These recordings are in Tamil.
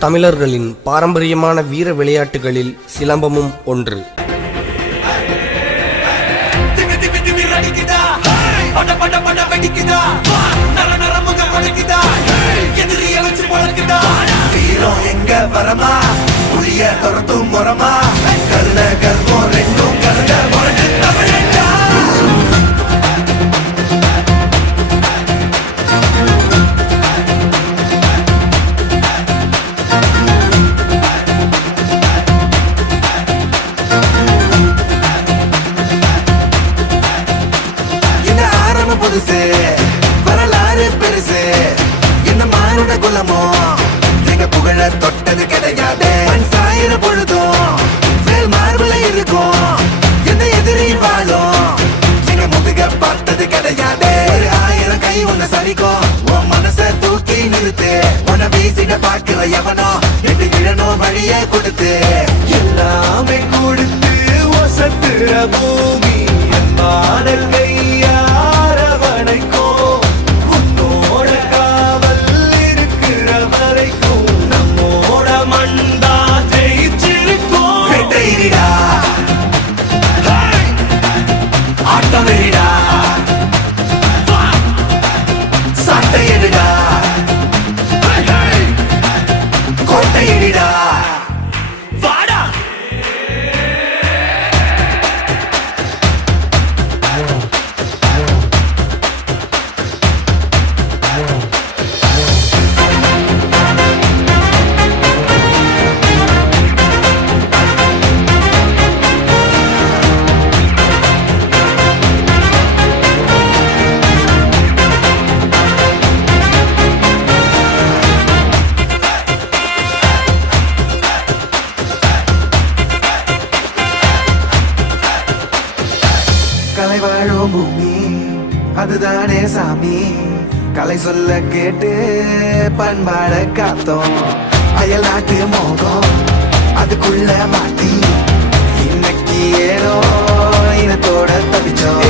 தமிழர்களின் பாரம்பரியமான வீர விளையாட்டுகளில் சிலம்பமும் ஒன்று. வீரம் எங்க வரமா? புளிய துரத்தும் முறமா புதுசு வரலாறு பெருசு. என்ன மானுட குலமோ? எங்க புகழ தொட்டது கிடையாது. சாயிர பொழுதும் மேல் மார்புல இருக்கும். என்ன எதிரி வாழும்? எங்க முதுக பார்த்தது கிடையாது. ஒரு ஆயிரம் கை உன்னை சரிக்கும். உன் மனச தூக்கி நிறுத்து. உன வீசிட பார்க்கிற எவனோ? எட்டு விழணும் வழிய கொடுத்து. எல்லாமே கொடுத்து வசத்துற பூமி. கலை வாழும் பூமி அதுதானே சாமி. கலை சொல்ல கேட்டு பண்பாட காத்தோம். அயல் நாட்டு மோகம் அதுக்குள்ள மாட்டி இன்னைக்கு ஏனோ இனத்தோட தவிச்சோம்.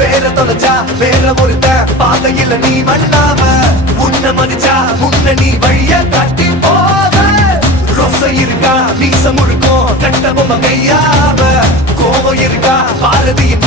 வேற தொலைச்சா வேற ஒருத்த பாதையில நீ மண்ணாம உன்ன மதிச்சா உன்ன நீ வழிய காட்டி போத ரோசை இருக்கா மீச முழுக்கும் கட்ட பொம்மை கையாவ. கோபம் இருக்கா பாரதியின்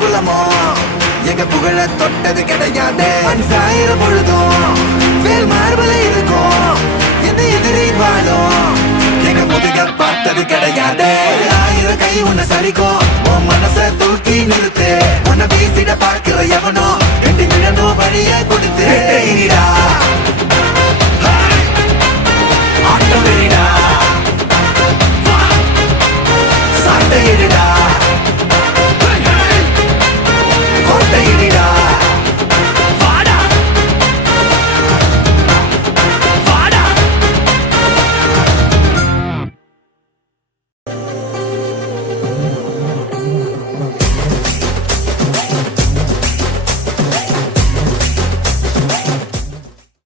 குலமோ? எங்க புகழ தொட்டது கிடையாது சாயிர பொழுதும் வேல் மார்பல இருக்கும். என்ன எதிரி வாழும். எங்க முதுக பார்த்தது கிடையாது ஆயிரம் கை உன்னை சரிக்கும் உன் மனச தூக்கி நிறுத்து. உன்னை பேசிட பார்க்கிற எவனோ?